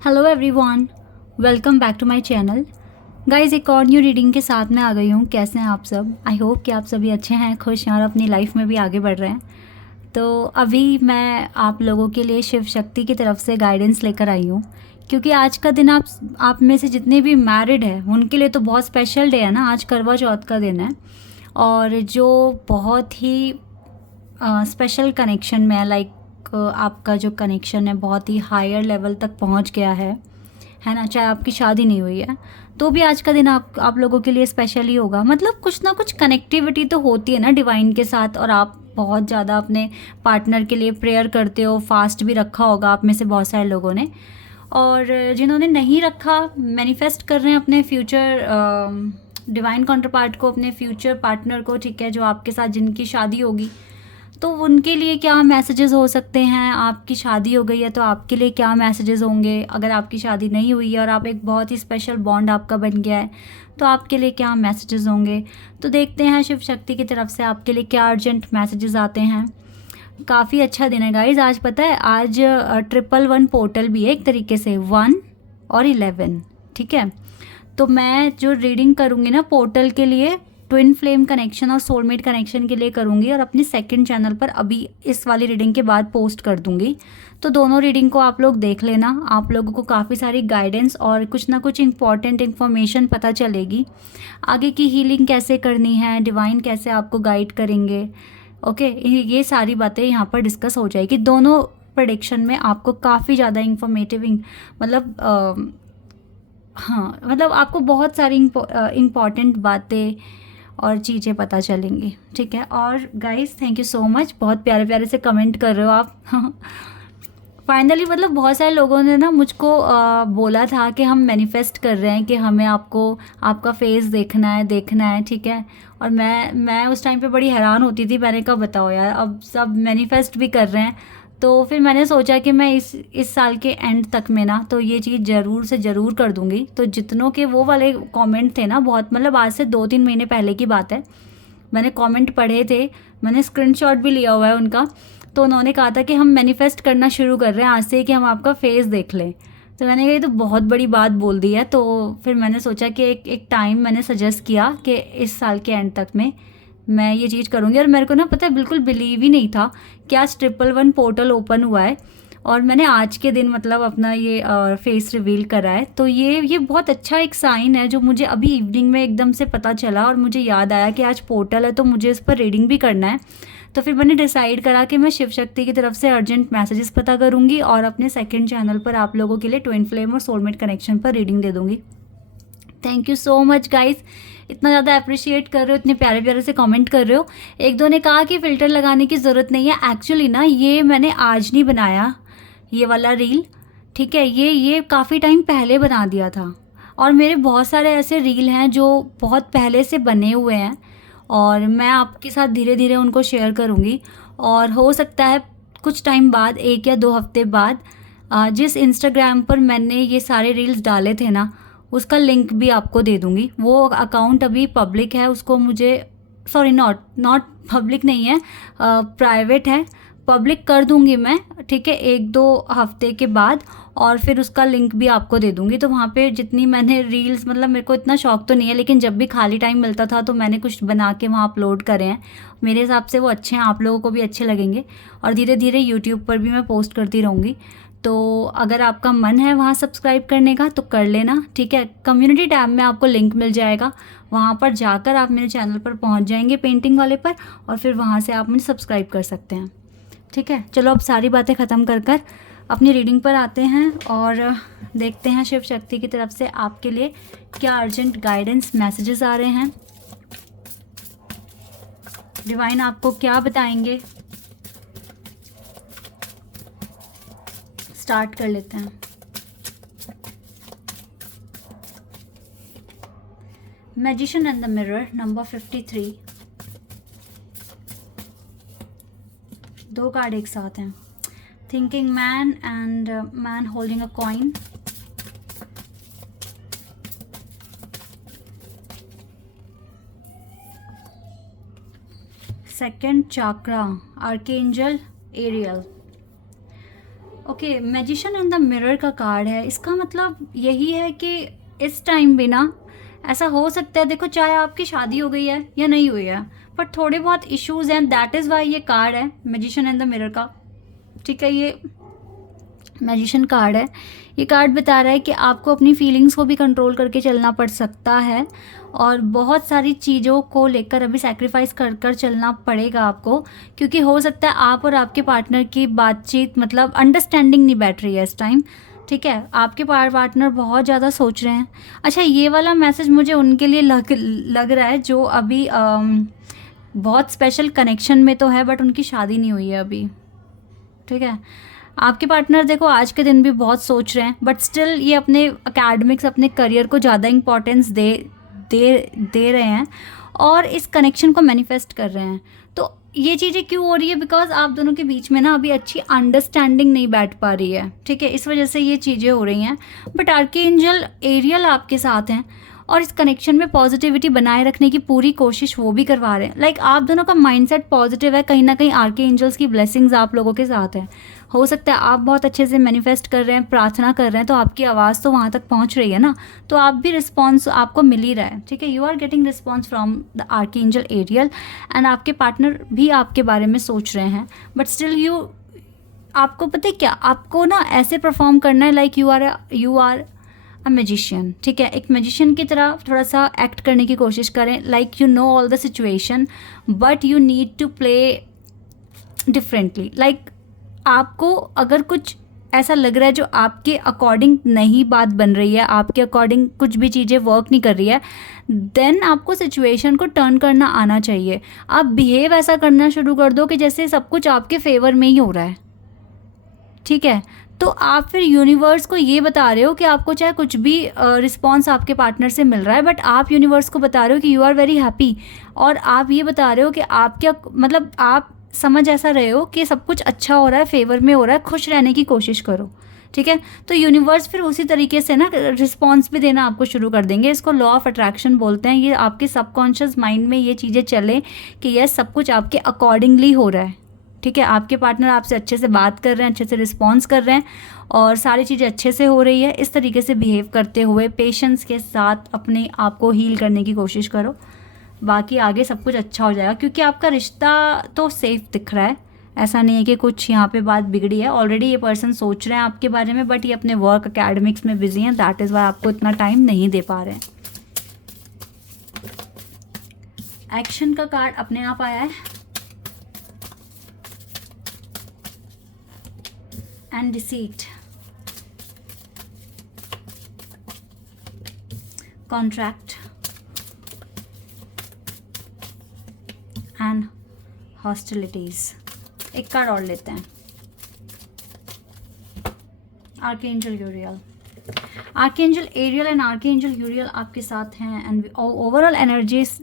Hello everyone, welcome back to my channel. Guys, एक और new reading के साथ मैं आ गई हूँ। कैसे हैं आप सब? आई होप कि आप सभी अच्छे हैं, खुश हैं और अपनी लाइफ में भी आगे बढ़ रहे हैं। तो अभी मैं आप लोगों के लिए शिव शक्ति की तरफ से गाइडेंस लेकर आई हूँ, क्योंकि आज का दिन आप में से जितने भी मैरिड हैं उनके लिए तो बहुत स्पेशल डे है ना। आज करवा चौथ का दिन है और जो बहुत ही स्पेशल कनेक्शन में है, लाइक आपका जो कनेक्शन है बहुत ही हायर लेवल तक पहुंच गया है ना। चाहे आपकी शादी नहीं हुई है तो भी आज का दिन आप लोगों के लिए स्पेशल ही होगा। मतलब कुछ ना कुछ कनेक्टिविटी तो होती है ना डिवाइन के साथ, और आप बहुत ज़्यादा अपने पार्टनर के लिए प्रेयर करते हो, फास्ट भी रखा होगा आप में से बहुत सारे लोगों ने। और जिन्होंने नहीं रखा, मैनिफेस्ट कर रहे हैं अपने फ्यूचर डिवाइन काउंटर पार्ट को, अपने फ्यूचर पार्टनर को, ठीक है, जो आपके साथ जिनकी शादी होगी। तो उनके लिए क्या मैसेजेस हो सकते हैं? आपकी शादी हो गई है तो आपके लिए क्या मैसेजेस होंगे? अगर आपकी शादी नहीं हुई है और आप एक बहुत ही स्पेशल बॉन्ड आपका बन गया है तो आपके लिए क्या मैसेजेस होंगे? तो देखते हैं शिव शक्ति की तरफ से आपके लिए क्या अर्जेंट मैसेजेस आते हैं। काफ़ी अच्छा दिन है गाइज। आज पता है, आज 111 पोर्टल भी है, एक तरीके से 1 और 11, ठीक है। तो मैं जो रीडिंग करूँगी ना पोर्टल के लिए, ट्विन फ्लेम कनेक्शन और सोलमेट कनेक्शन के लिए करूँगी, और अपने सेकंड चैनल पर अभी इस वाली रीडिंग के बाद पोस्ट कर दूँगी। तो दोनों रीडिंग को आप लोग देख लेना। आप लोगों को काफ़ी सारी गाइडेंस और कुछ ना कुछ इंपॉर्टेंट इन्फॉर्मेशन पता चलेगी। आगे की हीलिंग कैसे करनी है, डिवाइन कैसे आपको गाइड करेंगे, ओके, ये सारी बातें यहाँ पर डिस्कस हो जाएगी। दोनों प्रेडिक्शन में आपको काफ़ी ज़्यादा इंफॉर्मेटिव मतलब हाँ, मतलब आपको बहुत सारी इम्पॉर्टेंट बातें और चीज़ें पता चलेंगी, ठीक है। और guys, thank you so much, बहुत प्यारे प्यारे से कमेंट कर रहे हो आप। फाइनली मतलब बहुत सारे लोगों ने ना मुझको बोला था कि हम मैनिफेस्ट कर रहे हैं कि हमें आपका फेस देखना है, ठीक है। और मैं उस टाइम पे बड़ी हैरान होती थी। मैंने कहा बताओ यार, अब सब मैनिफेस्ट भी कर रहे हैं। तो फिर मैंने सोचा कि मैं इस साल के एंड तक में ना तो ये चीज़ ज़रूर से ज़रूर कर दूंगी। तो जितनों के वो वाले कमेंट थे ना, बहुत मतलब आज से 2-3 महीने पहले की बात है, मैंने कमेंट पढ़े थे, मैंने स्क्रीनशॉट भी लिया हुआ है उनका। तो उन्होंने कहा था कि हम मैनिफेस्ट करना शुरू कर रहे हैं आज से कि हम आपका फेस देख लें। तो मैंने कहा ये तो बहुत बड़ी बात बोल दी है। तो फिर मैंने सोचा कि एक टाइम मैंने सजेस्ट किया कि इस साल के एंड तक में मैं ये चीज़ करूँगी। और मेरे को ना पता है, बिल्कुल बिलीव ही नहीं था कि आज 111 पोर्टल ओपन हुआ है और मैंने आज के दिन मतलब अपना ये फेस रिवील करा है। तो ये बहुत अच्छा एक साइन है जो मुझे अभी इवनिंग में एकदम से पता चला, और मुझे याद आया कि आज पोर्टल है तो मुझे इस पर रीडिंग भी करना है। तो फिर मैंने डिसाइड करा कि मैं शिव शक्ति की तरफ से अर्जेंट मैसेजेस पता करूँगी और अपने सेकंड चैनल पर आप लोगों के लिए ट्विन फ्लेम और सोलमेट कनेक्शन पर रीडिंग दे दूँगी। Thank you so much guys, इतना ज़्यादा अप्रिशिएट कर रहे हो, इतने प्यारे प्यारे से कमेंट कर रहे हो। एक दो ने कहा कि फ़िल्टर लगाने की ज़रूरत नहीं है। एक्चुअली ना ये मैंने आज नहीं बनाया ये वाला रील, ठीक है। ये काफ़ी टाइम पहले बना दिया था, और मेरे बहुत सारे ऐसे रील हैं जो बहुत पहले से बने हुए हैं, और मैं आपके साथ धीरे धीरे उनको शेयर करूँगी। और हो सकता है कुछ टाइम बाद, 1 या 2 हफ्ते बाद, जिस इंस्टाग्राम पर मैंने ये सारे रील्स डाले थे ना, उसका लिंक भी आपको दे दूँगी। वो अकाउंट अभी पब्लिक है, उसको मुझे सॉरी नॉट पब्लिक नहीं है, प्राइवेट है। पब्लिक कर दूंगी मैं, ठीक है, 1-2 हफ्ते के बाद, और फिर उसका लिंक भी आपको दे दूंगी। तो वहाँ पे जितनी मैंने रील्स, मतलब मेरे को इतना शौक तो नहीं है, लेकिन जब भी खाली टाइम मिलता था तो मैंने कुछ बना के वहाँ अपलोड करे हैं। मेरे हिसाब से वो अच्छे हैं, आप लोगों को भी अच्छे लगेंगे। और धीरे धीरे यूट्यूब पर भी मैं पोस्ट करती रहूँगी। तो अगर आपका मन है वहाँ सब्सक्राइब करने का तो कर लेना, ठीक है। कम्युनिटी टैब में आपको लिंक मिल जाएगा, वहाँ पर जाकर आप मेरे चैनल पर पहुँच जाएंगे पेंटिंग वाले पर, और फिर वहाँ से आप मुझे सब्सक्राइब कर सकते हैं, ठीक है। चलो अब सारी बातें ख़त्म कर अपनी रीडिंग पर आते हैं और देखते हैं शिव शक्ति की तरफ से आपके लिए क्या अर्जेंट गाइडेंस मैसेजेस आ रहे हैं। डिवाइन आपको क्या बताएंगे, स्टार्ट कर लेते हैं। Magician and the mirror, number 53। 2 card एक साथ हैं। Thinking man and man holding a coin. Second chakra, archangel Ariel. Okay, magician in the mirror का कार्ड है। इसका मतलब यही है कि इस टाइम भी ना ऐसा हो सकता है, देखो चाहे आपकी शादी हो गई है या नहीं हुई है, पर थोड़े बहुत इश्यूज हैं, दैट इज़ वाई ये कार्ड है मैजिशियन इन द मिरर का। ठीक है, ये मैजिशियन कार्ड है। ये कार्ड बता रहा है कि आपको अपनी फीलिंग्स को भी कंट्रोल करके चलना पड़ सकता है और बहुत सारी चीज़ों को लेकर अभी सैक्रिफाइस कर कर चलना पड़ेगा आपको, क्योंकि हो सकता है आप और आपके पार्टनर की बातचीत मतलब अंडरस्टैंडिंग नहीं बैठ रही है इस टाइम। ठीक है, आपके पार्टनर बहुत ज़्यादा सोच रहे हैं। अच्छा, ये वाला मैसेज मुझे उनके लिए लग रहा है जो अभी बहुत स्पेशल कनेक्शन में तो है बट उनकी शादी नहीं हुई है अभी। ठीक है, आपके पार्टनर देखो आज के दिन भी बहुत सोच रहे हैं बट स्टिल ये अपने एकेडमिक्स, अपने करियर को ज़्यादा इंपॉर्टेंस दे रहे हैं और इस कनेक्शन को मैनिफेस्ट कर रहे हैं। तो ये चीज़ें क्यों हो रही है? बिकॉज आप दोनों के बीच में ना अभी अच्छी अंडरस्टैंडिंग नहीं बैठ पा रही है। ठीक है, इस वजह से ये चीज़ें हो रही हैं। बट आर्कएंजल एरियल आपके साथ हैं और इस कनेक्शन में पॉजिटिविटी बनाए रखने की पूरी कोशिश वो भी करवा रहे हैं। लाइक आप दोनों का माइंडसेट पॉजिटिव है, कहीं ना कहीं आर्कएंजल्स की ब्लेसिंग्स आप लोगों के साथ है। हो सकता है आप बहुत अच्छे से मैनिफेस्ट कर रहे हैं, प्रार्थना कर रहे हैं, तो आपकी आवाज़ तो वहाँ तक पहुँच रही है ना, तो आप भी रिस्पॉन्स आपको मिल ही रहा है। ठीक है, you are getting response from the archangel Ariel and आपके पार्टनर भी आपके बारे में सोच रहे हैं बट स्टिल आपको पता है क्या, आपको ना ऐसे परफॉर्म करना है like you are a magician. ठीक है, एक मैजिशियन की तरह थोड़ा सा एक्ट करने की कोशिश करें, like you know all the situation but you need to play differently. Like आपको अगर कुछ ऐसा लग रहा है जो आपके अकॉर्डिंग नहीं बात बन रही है, आपके अकॉर्डिंग कुछ भी चीज़ें वर्क नहीं कर रही है, देन आपको सिचुएशन को टर्न करना आना चाहिए। आप बिहेव ऐसा करना शुरू कर दो कि जैसे सब कुछ आपके फेवर में ही हो रहा है। ठीक है, तो आप फिर यूनिवर्स को ये बता रहे हो कि आपको चाहे कुछ भी रिस्पॉन्स आपके पार्टनर से मिल रहा है बट आप यूनिवर्स को बता रहे हो कि यू आर वेरी हैप्पी, और आप ये बता रहे हो कि आप क्या मतलब आप समझ ऐसा रहे हो कि सब कुछ अच्छा हो रहा है, फेवर में हो रहा है, खुश रहने की कोशिश करो। ठीक है, तो यूनिवर्स फिर उसी तरीके से ना रिस्पॉन्स भी देना आपको शुरू कर देंगे। इसको लॉ ऑफ अट्रैक्शन बोलते हैं। ये आपके सबकॉन्शियस माइंड में ये चीज़ें चले कि यस सब कुछ आपके अकॉर्डिंगली हो रहा है। ठीक है, आपके पार्टनर आपसे अच्छे से बात कर रहे हैं, अच्छे से रिस्पॉन्स कर रहे हैं और सारी चीज़ें अच्छे से हो रही है। इस तरीके से बिहेव करते हुए पेशेंस के साथ अपने आप को हील करने की कोशिश करो, बाकी आगे सब कुछ अच्छा हो जाएगा, क्योंकि आपका रिश्ता तो सेफ दिख रहा है। ऐसा नहीं है कि कुछ यहाँ पे बात बिगड़ी है। ऑलरेडी ये पर्सन सोच रहे हैं आपके बारे में बट ये अपने वर्क एकेडमिक्स में बिजी हैं, दैट इज़ वाई आपको इतना टाइम नहीं दे पा रहे हैं। एक्शन का कार्ड अपने आप आया है and deceit, contract and hostilities. एक कार्ड और लेते हैं, archangel Uriel. Archangel Ariel and archangel Uriel आपके साथ हैं एंड ओवरऑल एनर्जीज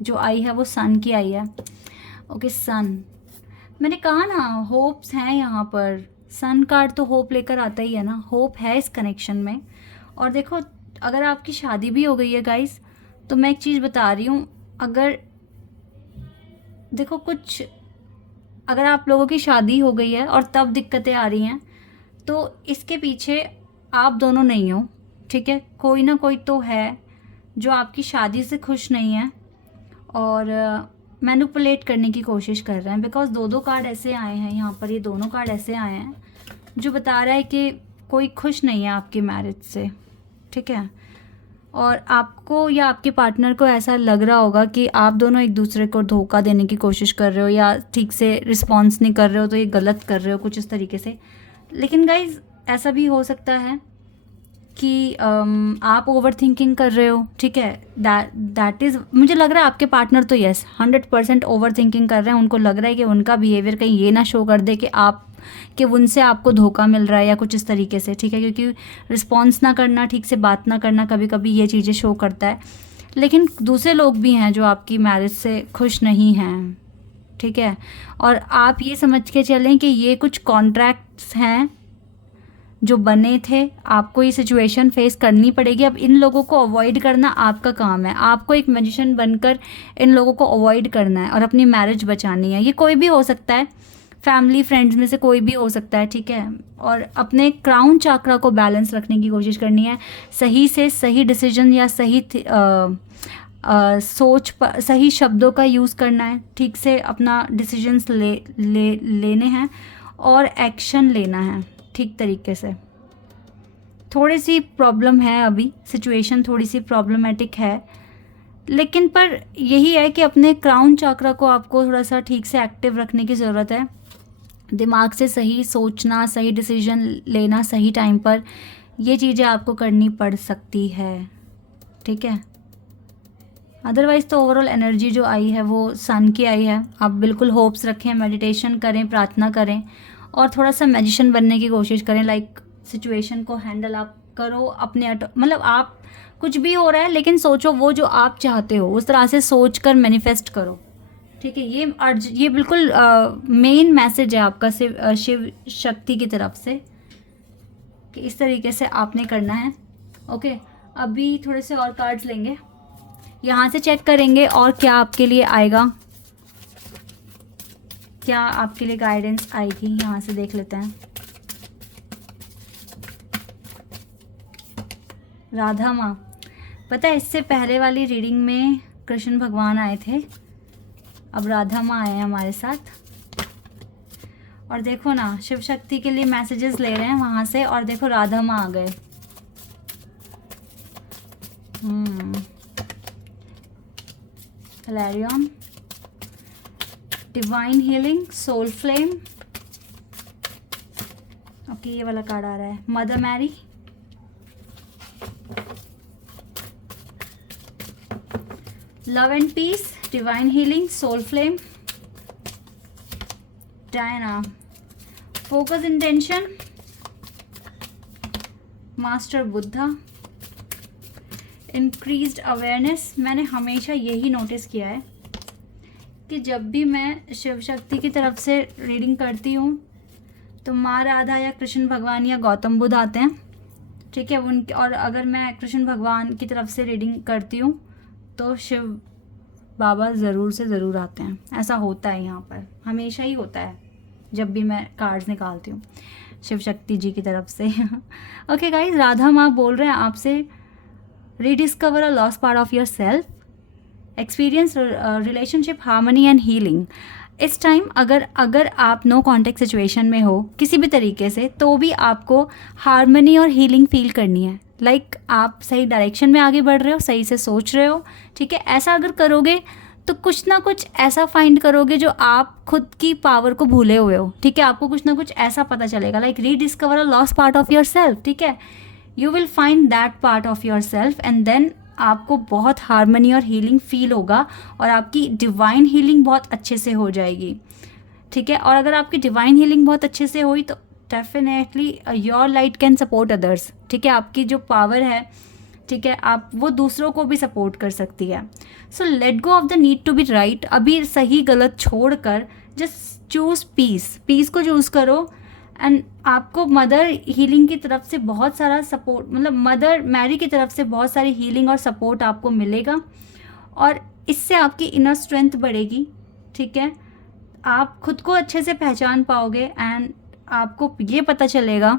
जो आई है वो सन की आई है। ओके, सन, मैंने कहा ना होप्स हैं यहाँ पर। सन कार्ड तो होप लेकर आता ही है ना, होप है इस कनेक्शन में। और देखो अगर आपकी शादी भी हो गई है गाइस, तो मैं एक चीज़ बता रही हूँ, अगर देखो कुछ अगर आप लोगों की शादी हो गई है और तब दिक्कतें आ रही हैं, तो इसके पीछे आप दोनों नहीं हो। ठीक है, कोई ना कोई तो है जो आपकी शादी से खुश नहीं है और मैनिपुलेट करने की कोशिश कर रहे हैं। बिकॉज दो कार्ड ऐसे आए हैं यहाँ पर, ये दोनों कार्ड ऐसे आए हैं जो बता रहा है कि कोई खुश नहीं है आपकी मैरिज से। ठीक है, और आपको या आपके पार्टनर को ऐसा लग रहा होगा कि आप दोनों एक दूसरे को धोखा देने की कोशिश कर रहे हो या ठीक से रिस्पॉन्स नहीं कर रहे हो, तो ये गलत कर रहे हो कुछ इस तरीके से। लेकिन गाइज ऐसा भी हो सकता है कि आप ओवर थिंकिंग कर रहे हो। ठीक है, दैट इज़, मुझे लग रहा है आपके पार्टनर तो यस 100% ओवर थिंकिंग कर रहे हैं। उनको लग रहा है कि उनका बिहेवियर कहीं ये ना शो कर दे कि उनसे आपको धोखा मिल रहा है या कुछ इस तरीके से। ठीक है, क्योंकि रिस्पॉन्स ना करना, ठीक से बात ना करना, कभी कभी ये चीज़ें शो करता है। लेकिन दूसरे लोग भी हैं जो आपकी मैरिज से खुश नहीं हैं। ठीक है, और आप ये समझ के चलें कि ये कुछ कॉन्ट्रैक्ट्स हैं जो बने थे, आपको ये सिचुएशन फेस करनी पड़ेगी। अब इन लोगों को अवॉइड करना आपका काम है। आपको एक मैजिशियन बनकर इन लोगों को अवॉइड करना है और अपनी मैरिज बचानी है। ये कोई भी हो सकता है, फैमिली फ्रेंड्स में से कोई भी हो सकता है, ठीक है। और अपने क्राउन चाक्रा को बैलेंस रखने की कोशिश करनी है, सही से सही डिसीजन या सही सोच पर सही शब्दों का यूज़ करना है, ठीक से अपना डिसीजंस लेने हैं और एक्शन लेना है ठीक तरीके से। थोड़ी सी प्रॉब्लम है, अभी सिचुएशन थोड़ी सी प्रॉब्लमेटिक है, लेकिन पर यही है कि अपने क्राउन चाक्रा को आपको थोड़ा सा ठीक से एक्टिव रखने की ज़रूरत है। दिमाग से सही सोचना, सही डिसीजन लेना सही टाइम पर, ये चीज़ें आपको करनी पड़ सकती है, ठीक है। अदरवाइज़ तो ओवरऑल एनर्जी जो आई है वो सन की आई है। आप बिल्कुल होप्स रखें, मेडिटेशन करें, प्रार्थना करें और थोड़ा सा मैजिशियन बनने की कोशिश करें। लाइक सिचुएशन को हैंडल आप करो अपने मतलब आप कुछ भी हो रहा है लेकिन सोचो वो जो आप चाहते हो, उस तरह से सोच कर मैनिफेस्ट करो, ठीक है। ये बिल्कुल मेन मैसेज है आपका शिव शक्ति की तरफ से कि इस तरीके से आपने करना है। ओके, अभी थोड़े से और कार्ड्स लेंगे, यहाँ से चेक करेंगे और क्या आपके लिए आएगा, क्या आपके लिए गाइडेंस आएगी, यहाँ से देख लेते हैं। राधा माँ, पता है इससे पहले वाली रीडिंग में कृष्ण भगवान आए थे, अब राधा माँ आए हैं हमारे साथ। और देखो ना, शिव शक्ति के लिए मैसेजेस ले रहे हैं वहाँ से, और देखो राधा माँ आ गए। Hilarion, divine healing, soul flame. Okay, ये वाला कार्ड आ रहा है। Mother Mary, love and peace, divine healing, soul flame, Diana, focus intention, master Buddha, increased awareness. मैंने हमेशा यही नोटिस किया है कि जब भी मैं शिव शक्ति की तरफ से रीडिंग करती हूँ तो माँ राधा या कृष्ण भगवान या गौतम बुद्ध आते हैं, ठीक है। उनके, और अगर मैं कृष्ण भगवान की तरफ से रीडिंग करती हूँ तो शिव बाबा ज़रूर से ज़रूर आते हैं। ऐसा होता है यहाँ पर, हमेशा ही होता है जब भी मैं कार्ड्स निकालती हूँ शिव शक्ति जी की तरफ से। ओके गाइज, राधा माँ बोल रहे हैं आपसे, rediscover a lost part of your self, experience relationship harmony and healing. इस टाइम अगर आप नो कॉन्टेक्ट सिचुएशन में हो किसी भी तरीके से, तो भी आपको हार्मनी और हीलिंग फील करनी है। लाइक आप सही डायरेक्शन में आगे बढ़ रहे हो, सही से सोच रहे हो, ठीक है। ऐसा अगर करोगे तो कुछ ना कुछ ऐसा फाइंड करोगे जो आप खुद की पावर को भूले हुए हो, ठीक है। आपको कुछ ना कुछ ऐसा पता चलेगा, like rediscover a lost part of yourself, ठीक है। You will find that part of yourself and then आपको बहुत हार्मनी और हीलिंग फील होगा और आपकी डिवाइन हीलिंग बहुत अच्छे से हो जाएगी, ठीक है। और अगर आपकी डिवाइन हीलिंग बहुत अच्छे से हुई तो definitely your light can support others, ठीक है। आपकी जो पावर है, ठीक है, आप वो दूसरों को भी सपोर्ट कर सकती है। So let go of the need to be right. अभी सही गलत छोड़कर जस्ट चूज़ पीस को चूज़ करो एंड आपको मदर हीलिंग की तरफ से बहुत सारा सपोर्ट, मतलब मदर मैरी की तरफ से बहुत सारी हीलिंग और सपोर्ट आपको मिलेगा और इससे आपकी इनर स्ट्रेंथ बढ़ेगी, ठीक है। आप खुद को अच्छे से पहचान पाओगे एंड आपको ये पता चलेगा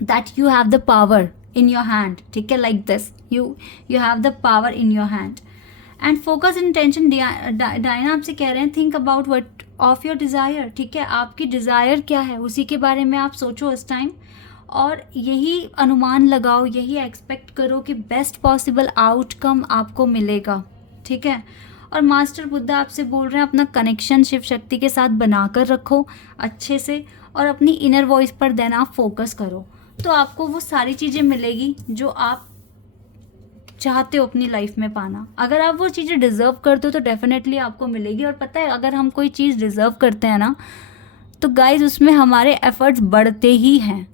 that you have the power in your hand, ठीक है। Like this, you have the power in your hand and focus intention. Diana आपसे कह रहे हैं think about what of your desire, ठीक है। आपकी डिज़ायर क्या है उसी के बारे में आप सोचो इस टाइम, और यही अनुमान लगाओ, यही एक्सपेक्ट करो कि बेस्ट पॉसिबल आउटकम आपको मिलेगा, ठीक है। और मास्टर बुद्धा आपसे बोल रहे हैं अपना कनेक्शन शिव शक्ति के साथ बनाकर रखो अच्छे से और अपनी इनर वॉइस पर देन आप फोकस करो, तो आपको वो सारी चीज़ें मिलेगी जो आप चाहते हो अपनी लाइफ में पाना। अगर आप वो चीज़ें डिज़र्व करते हो तो डेफिनेटली आपको मिलेगी। और पता है, अगर हम कोई चीज़ डिज़र्व करते हैं ना तो गाइज उसमें हमारे एफ़र्ट्स बढ़ते ही हैं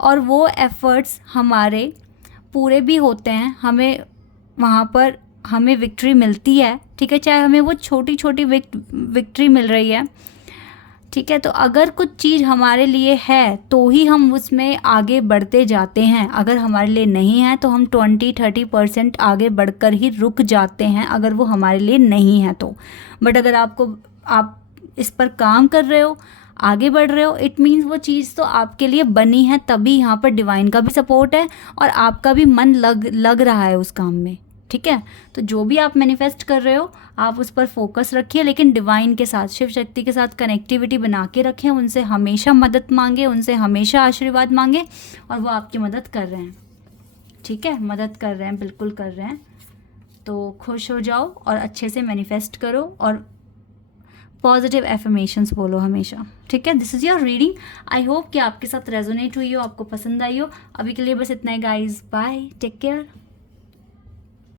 और वो एफ़र्ट्स हमारे पूरे भी होते हैं, हमें वहाँ पर हमें विक्ट्री मिलती है, ठीक है। चाहे हमें वो छोटी छोटी विक्ट्री मिल रही है, ठीक है। तो अगर कुछ चीज़ हमारे लिए है तो ही हम उसमें आगे बढ़ते जाते हैं, अगर हमारे लिए नहीं है तो हम 20-30% आगे बढ़कर ही रुक जाते हैं, अगर वो हमारे लिए नहीं है तो। बट अगर आप इस पर काम कर रहे हो, आगे बढ़ रहे हो, इट मीन्स वो चीज़ तो आपके लिए बनी है, तभी यहाँ पर डिवाइन का भी सपोर्ट है और आपका भी मन लग रहा है उस काम में, ठीक है। तो जो भी आप मैनिफेस्ट कर रहे हो आप उस पर फोकस रखिए, लेकिन डिवाइन के साथ, शिव शक्ति के साथ कनेक्टिविटी बना के रखें, उनसे हमेशा मदद मांगे, उनसे हमेशा आशीर्वाद मांगे, और वो आपकी मदद कर रहे हैं, ठीक है, मदद कर रहे हैं, बिल्कुल कर रहे हैं। तो खुश हो जाओ और अच्छे से मैनिफेस्ट करो और पॉजिटिव एफर्मेशंस बोलो हमेशा, ठीक है। This is your reading, I hope कि आपके साथ रेजोनेट हुई हो, आपको पसंद आई हो। अभी के लिए बस इतना ही गाइज, बाय, टेक केयर।